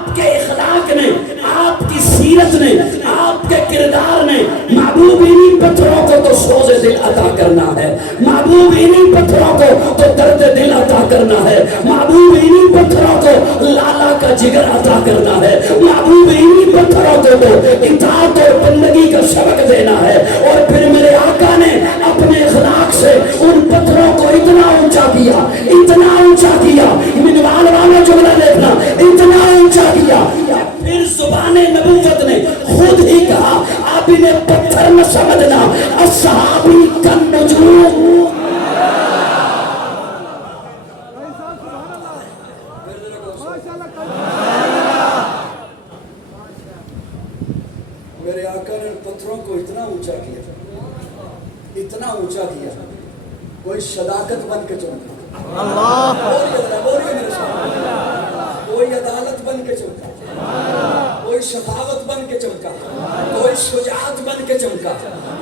آپ کے اخلاق نے، آپ کی سیرت نے، آپ کے کردار نے محبوب انہی پتھروں کو تو سوز دل عطا کرنا ہے، محبوب انہی پتھروں کو تو درد دل عطا کرنا ہے، محبوب انہی پتھروں کو لالا کا جگر عطا کرنا ہے، محبوب انہی پتھروں کو تو اطاعت اور بندگی کا سبق دینا ہے۔ اور پھر میرے آقا نے اپنے اخلاق سے ان پتھروں کو اتنا اونچا کیا، اتنا اونچا کیا، منوال والا جملہ دیکھنا، اتنا اونچا کیا، پھر زبان نبوت نے خود ہی کہا آپ انہیں پتھر نہ سمجھنا، اصحابی کالنجوم۔ میرے آقا نے پتھروں کو اتنا اونچا کیا، اتنا اونچا کیا، کوئی صداقت بن کے چمکا، بولیے میرے ساتھ، کوئی عدالت بن کے چمکا، کوئی شفاعت بن کے چمکا، کوئی شجاعت بن کے چمکا،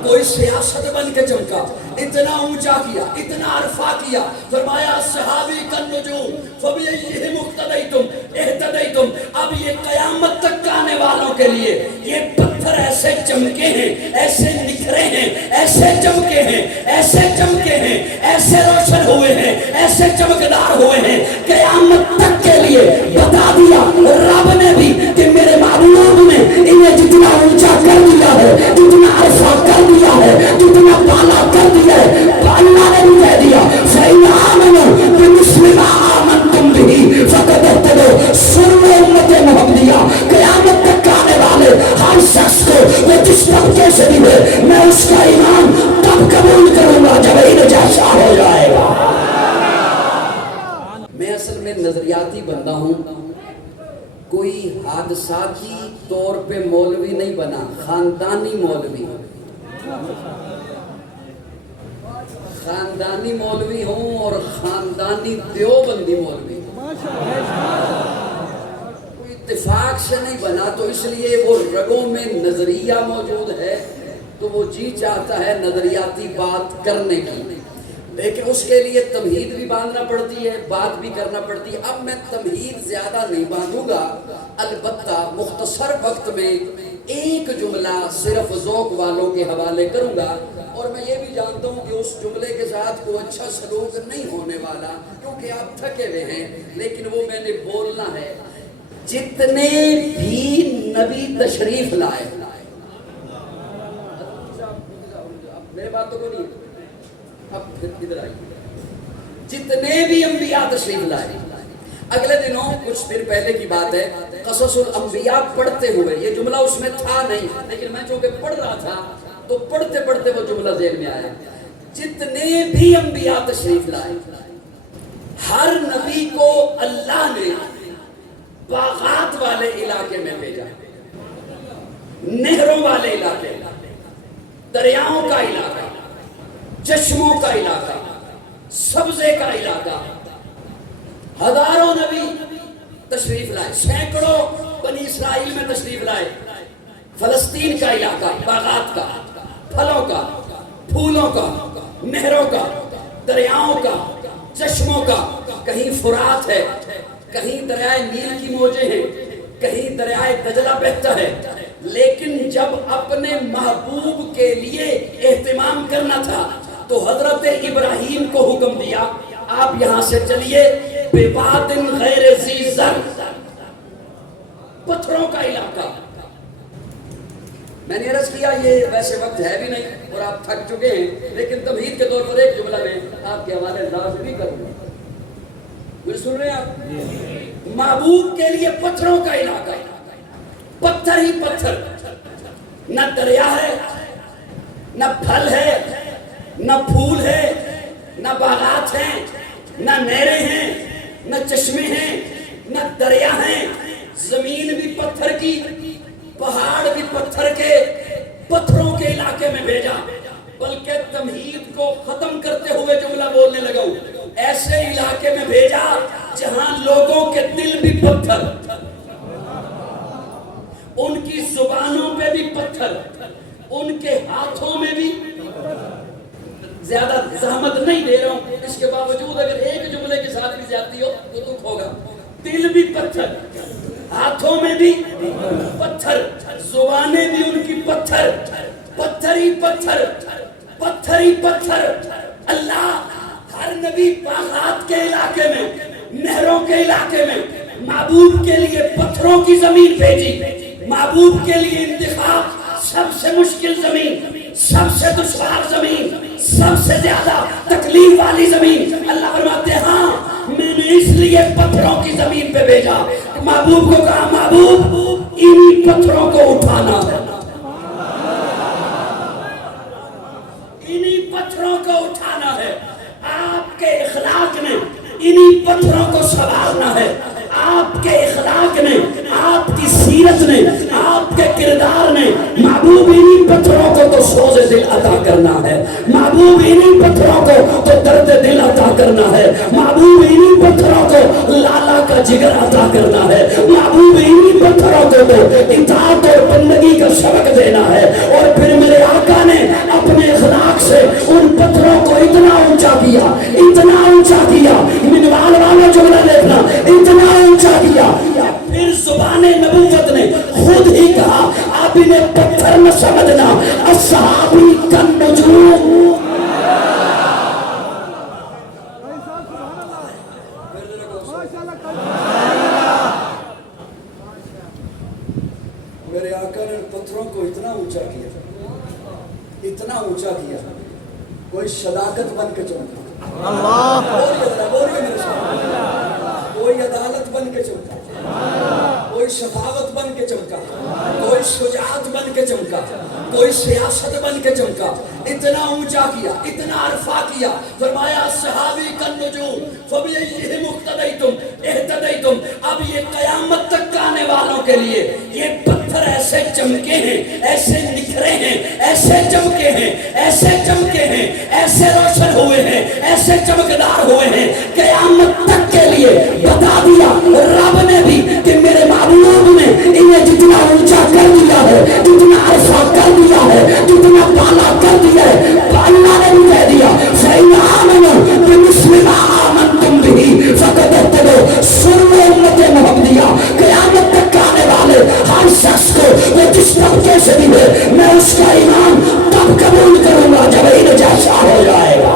کوئی سیاست بن کے چمکا، اتنا اونچا کیا، اتنا عرفہ کیا، فرمایا صحابی کالنجوم فبأیہم اقتدیتم اہتدیتم۔ اب یہ قیامت تک آنے والوں کے لیے یہ پتھر ایسے چمکے ہیں، ایسے نکھرے ہیں، ایسے چمکے ہیں، ایسے چمکے ہیں، ایسے روشن ہوئے ہیں، ایسے چمکدار ہوئے ہیں، قیامت تک کے لیے بتا دیا رب نے بھی کہ میرے محبوب نے انہیں جتنا اونچا کر دیا ہے، جتنا عرصہ کر دیا ہے، جتنا بالا کر دیا ہے، اللہ نے بھی کہہ دیا فَإِنْ آمَنُوا بِمِثْلِ مَا آمَنْتُمْ بِهِ فَقَدْ اهْتَدَوْا۔ سن لو امت محمدیہ، قیامت تک آنے والے ہر شخص کو وہ جس طبقے سے بھی ہے میں اس کا ایمان تب قبول کروں گا جب ان جیسا ہو جائے گا۔ میں اصل میں نظریاتی بندہ ہوں، کوئی حادثاتی طور پہ مولوی نہیں بنا، خاندانی مولوی، خاندانی مولوی ہوں اور خاندانی دیوبندی مولوی ہوں، کوئی اتفاق سے نہیں بنا، تو اس لیے وہ رگوں میں نظریہ موجود ہے تو وہ جی چاہتا ہے نظریاتی بات کرنے کی، لیکن اس کے لیے تمہید بھی باندھنا پڑتی ہے، بات بھی کرنا پڑتی ہے۔ اب میں تمہید زیادہ نہیں باندھوں گا، البتہ مختصر وقت میں ایک جملہ صرف ذوق والوں کے حوالے کروں گا، اور میں یہ بھی جانتا ہوں کہ اس جملے کے ساتھ کوئی اچھا سلوک نہیں ہونے والا کیونکہ آپ تھکے ہوئے ہیں، لیکن وہ میں نے بولنا ہے۔ جتنے بھی نبی تشریف لائے، میرے بات تو کوئی نہیں، اب ادھر آئیے، جتنے بھی انبیاء تشریف لائے، اگلے دنوں کچھ دن پہلے کی بات ہے، قصص الانبیاء پڑھتے ہوئے، یہ جملہ اس میں تھا نہیں لیکن میں چونکہ پڑھ رہا تھا تو پڑھتے پڑھتے وہ جملہ ذہن میں آیا، جتنے بھی انبیاء تشریف لائے ہر نبی کو اللہ نے باغات والے علاقے میں بھیجا، نہروں والے علاقے، دریاؤں کا علاقہ، چشموں کا علاقہ، سبزے کا علاقہ، ہزاروں نبی تشریف لائے، سینکڑوں بنی اسرائیل میں تشریف لائے، فلسطین کا علاقہ، باغات کا، پھلوں کا، پھولوں کا، نہروں کا، دریاؤں کا، چشموں کا، کہیں فرات ہے، کہیں دریائے نیل کی موجیں ہیں، کہیں دریائے دجلہ بہتا ہے، لیکن جب اپنے محبوب کے لیے اہتمام کرنا تھا تو حضرت ابراہیم کو حکم دیا آپ یہاں سے چلیے بِوَادٍ غَيْرِ ذِي زَرْعٍ، پتھروں کا علاقہ۔ میں نے عرض کیا یہ ویسے وقت ہے بھی نہیں اور آپ تھک چکے ہیں، لیکن تمہید کے طور پر ایک جملہ میں آپ کے حوالے لازمی کروں گا، مجھے سن رہے ہیں آپ؟ محبوب کے لیے پتھروں کا علاقہ، پتھر ہی پتھر، نہ دریا ہے، نہ پھل ہے، نہ پھول ہے، نہ باغات ہیں، نہ نہریں ہیں، نہ چشمے ہیں، نہ دریا ہیں، زمین بھی پتھر کی، پہاڑ بھی پتھر کے، پتھروں کے علاقے میں بھیجا، بلکہ تمہید کو ختم کرتے ہوئے جملہ بولنے لگا ہوں، ایسے علاقے میں بھیجا جہاں لوگوں کے دل بھی پتھر، ان کی زبانوں پہ بھی پتھر، ان کے ہاتھوں میں بھی، زیادہ زحمت نہیں دے رہا ہوں، اس کے باوجود اگر ایک جملے کے ساتھ بھی زیادتی ہو تو دکھ ہوگا، دل بھی پتھر، ہاتھوں میں بھی پتھر، زبانیں بھی ان کی پتھر، پتھر ہی پتھر، پتھر ہی پتھر۔ اللہ ہر نبی باغات کے علاقے میں، نہروں کے علاقے میں محبوب کے لیے پتھروں کی زمین بھیجی۔ محبوب کے لیے انتخاب سب سے مشکل زمین، سب سے دشوار زمین، سب سے زیادہ تکلیف والی زمین۔ اللہ فرماتے ہیں ہاں میں نے اس لیے پتھروں کی زمین پہ بھیجا۔ محبوب کو کہا محبوب انہی پتھروں کو اٹھانا ہے، انہی پتھروں کو اٹھانا ہے۔ آپ کے اخلاق نے انہی پتھروں کو سنوارنا ہے، آپ کے اخلاق نے، آپ کی سیرت نے، آپ کے کردار نے محبوب انہی پتھروں کو تو سوز دل عطا کرنا ہے، محبوب انہی پتھروں کو تو درد دل عطا کرنا ہے، محبوب انہی پتھروں کو لالا کا جگر عطا کرنا ہے، محبوب انہی پتھروں کو تو اطاعت اور بندگی کا سبق دینا ہے۔ اور پھر میرے آقا نے اپنے اخلاق سے ان پتھروں کو اتنا اونچا کیا، اتنا اونچا کیا، منوال والا جملہ دیکھنا، اتنا اونچا کیا۔ پھر زبان نبوت نے خود ہی کہا آپ انہیں پتھر نہ سمجھنا، اصحابی کالنجوم۔ میرے آقا نے پتھروں کو اتنا اونچا کیا، اتنا اونچا کیا، کوئی صداقت بن کے چمکا، بولیے میرے ساتھ، کوئی عدالت بن کے چمکا، کوئی شفاوت بن کے چمکا، کوئی شجاعت بن کے چمکا، کوئی سیاست بن کے چمکا، اتنا اونچا کیا، اتنا عرفہ کیا۔ فرمایا صحابی کالنجوم فبأیہم اقتدیتم اہتدیتم۔ اب یہ قیامت تک آنے والوں کے لیے یہ پتھر ایسے چمکے ہیں، ایسے نکھرے ہیں، ایسے چمکے ہیں، ایسے چمکے ہیں، ایسے روشن ہوئے ہیں، ایسے چمکدار ہوئے ہیں، قیامت تک کے لیے بتا دیا رب نے بھی کہ میرے محبوب نے انہیں جتنا اونچا کر دیا ہے، جتنا عرصہ کر دیا ہے، جتنا بالا کر دیا ہے، اللہ نے بھی کہہ دیا فَإِنْ آمَنُوا بِمِثْلِ مَا آمَنْتُمْ بِهِ فَقَدْ اهْتَدَوْا۔ سن امت محمدیہ، قیامت تک آنے والے ہر شخص کو وہ جس طبقے سے بھی ہے میں اس کا ایمان تب قبول کروں گا جب ان جیسا ہو جائے گا۔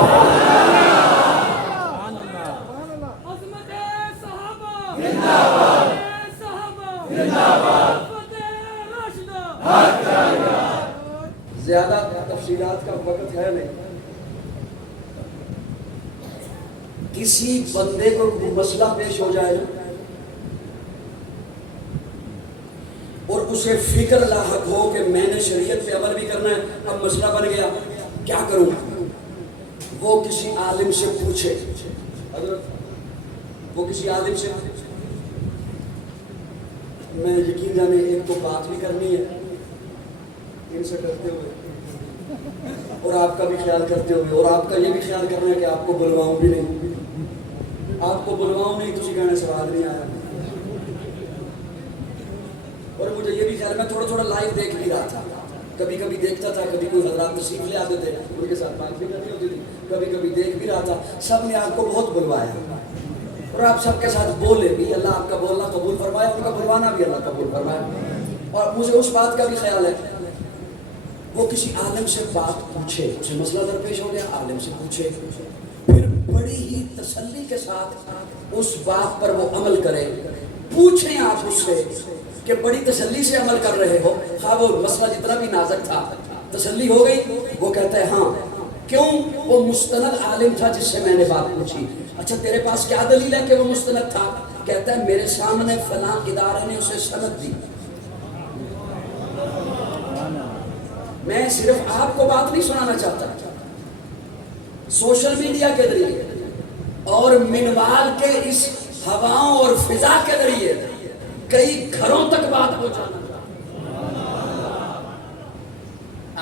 زیادہ تفصیلات کا وقت ہے نہیں۔ کسی بندے کو مسئلہ پیش ہو جائے اور اسے فکر لاحق ہو کہ میں نے شریعت پہ عمل بھی کرنا ہے، اب مسئلہ بن گیا کیا کروں، وہ کسی عالم سے پوچھے، وہ کسی عالم سے، میں یقین جانے ایک تو بات بھی کرنی ہے ان سے کرتے ہوئے اور آپ کا بھی خیال کرتے ہوئے، اور آپ کا یہ بھی خیال کرنا ہے کہ آپ کو بلواؤں بھی نہیں، آپ کو بلواؤں نہیں تو کہنے سوال نہیں آیا۔ اور مجھے یہ بھی خیال، میں تھوڑا تھوڑا لائیو دیکھ بھی رہا تھا، کبھی کبھی دیکھتا تھا، کبھی کوئی حضرات تشریف لے آتے تھے ان کے ساتھ بات بھی کرنی ہوتی تھی، کبھی کبھی دیکھ بھی رہا تھا۔ سب نے آپ کو بہت بلوایا اور آپ سب کے ساتھ بولے بھی، اللہ آپ کا بولنا قبول فرمائے، ان کا بلوانا بھی اللہ قبول فرمائے۔ اور مجھے اس بات کا بھی خیال ہے وہ کسی عالم سے بات پوچھے، اسے مسئلہ درپیش ہو گیا، عالم سے پوچھے، پھر بڑی ہی تسلی کے ساتھ اس بات پر وہ عمل کرے۔ پوچھیں آپ اس سے کہ بڑی تسلی سے عمل کر رہے ہو، خواہ وہ مسئلہ جتنا بھی نازک تھا، تسلی ہو گئی؟ وہ کہتا ہے ہاں۔ کیوں؟ وہ مستند عالم تھا جس سے میں نے بات پوچھی۔ اچھا تیرے پاس کیا دلیل ہے کہ وہ مستند تھا؟ کہتا ہے میرے سامنے فلاں ادارے نے اسے سند دی۔ میں صرف آپ کو بات نہیں سنانا چاہتا، سوشل میڈیا کے ذریعے اور منوال کے اس ہواؤں اور فضا کے ذریعے کئی گھروں تک بات پہنچانا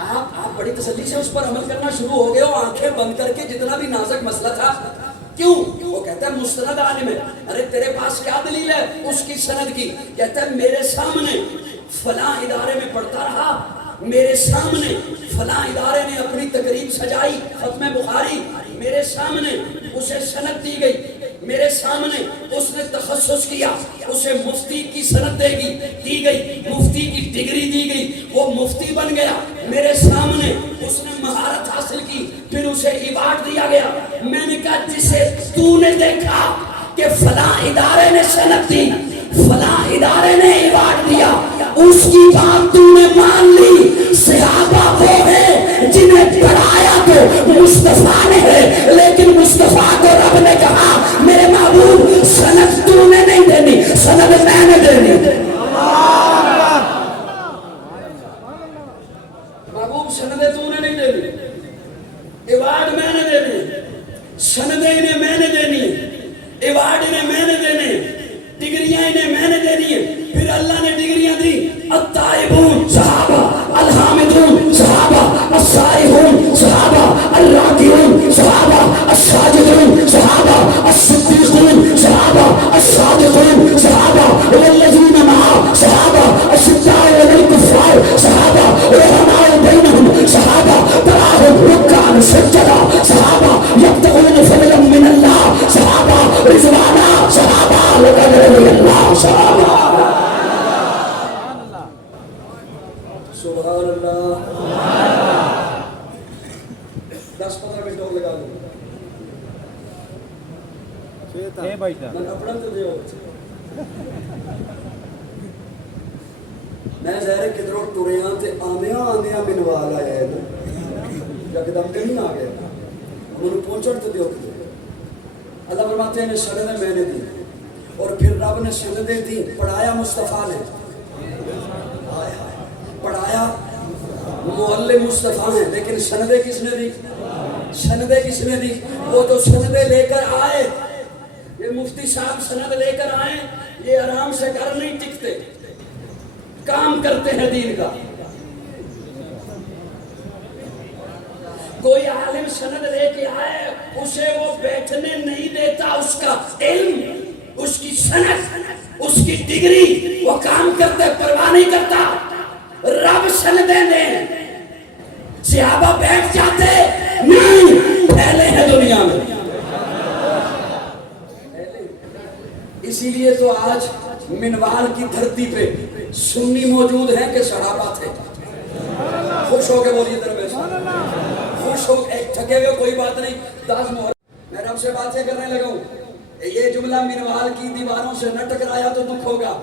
آپ بڑی تسلی سے اس پر عمل کرنا شروع ہو گئے ہو، آنکھیں بند کر کے، جتنا بھی نازک مسئلہ تھا۔ کیوں؟ وہ کہتا ہے مستند عالم ہے۔ ارے تیرے پاس کیا دلیل ہے اس کی سند کی؟ کہتا ہے میرے سامنے فلاں ادارے میں پڑھتا رہا، میرے سامنے فلاں ادارے نے اپنی تقریب سجائی، ختم بخاری میرے سامنے اسے سند دی گئی، میرے سامنے اس نے تخصص کیا, اسے مفتی کی سند دی گئی, مفتی کی ڈگری دی گئی, وہ مفتی بن گیا. میرے سامنے اس نے مہارت حاصل کی, پھر اسے ایوارڈ دیا گیا. میں نے کہا جسے تو نے دیکھا کہ فلاں ادارے نے سند دی, فلاں ادارے نے ایوارڈ دیا, اس کی بات تو نے مان لی. صحابہ وہ ہے جنہیں پڑھایا تو مصطفیٰ نے ہے, لیکن مصطفیٰ کو رب نے کہا میرے محبوب سند تو نے نہیں دینی, سند میں نے دینی. محبوب سندیں تو نے نہیں دینی, ایوارڈ میں نے دینی, سندیں انہیں میں نے دینی, ایوارڈ انہیں میں نے دینے, ڈگریاں انہیں میں نے دینی ہیں. پھر اللہ نے ڈگریاں دی, التائبون صحابہ, الحامدون صحابہ, السائحون صحابہ, الراکعون صحابہ, الساجدون صحابہ, الصدیقون صحابہ, الصادقون صحابہ, والذین معه صحابہ, الشداء والکفار صحابہ, رحماء بینہم صحابہ, تراہم رکعا سجدا صحابہ, یبتغون فضلا من اللہ صحابہ, رضوانا صحابہ, وقد رضی اللہ صحابہ. سبحان اللہ. 10-15 منٹ اور لگا دوں. میں اپنا تو دے میں ظاہر کدھروں ٹریاں تے آندیاں منوال آیا ہے نا, یکدم کہیں آ گیا, انہوں پہنچن تو دیو کدھر. اللہ فرماتے ہیں سندیں میں نے دی, اور پھر رب نے سندیں دی, پڑھایا مصطفیٰ نے, پڑھایا معلم مصطفیٰ ہیں, لیکن سندیں کس نے دی, سندیں کس نے دی؟ وہ تو سندیں لے کر آئے, یہ مفتی صاحب سند لے کر آئے, یہ آرام سے گھر نہیں ٹکتے, کام کرتے ہیں دین کا. کوئی عالم سند لے کے آئے, اسے وہ بیٹھنے نہیں دیتا, اس کا علم, اس کی سند, اس کی ڈگری, وہ کام کرتے پرواہ نہیں کرتا. رب سندیں دیں, صحابہ بیٹھ جاتے نہیں, پھیلے ہیں دنیا میں. اسی لیے تو آج منوال کی دھرتی پہ سنی موجود ہیں کہ صحابہ تھے. خوش ہو کے بولیے در میں, خوش ہو کے, تھکے ہوئے کوئی بات نہیں. 10 محرم میں رب سے باتیں کرنے لگا ہوں, یہ جملہ منوال کی دیواروں سے نہ ٹکرایا تو دکھ ہوگا.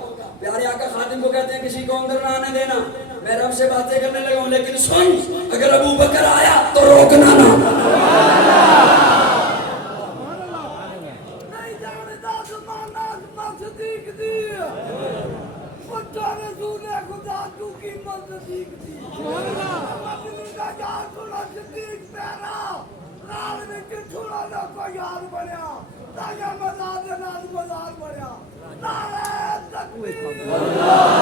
پیارے آقا خادم کو کہتے ہیں کسی کو اندر نہ آنے دینا. میں رب سے باتیں کرنے لگا ہوں, لیکن سن, اگر ابو بکر آیا تو روکنا نہ. اللہ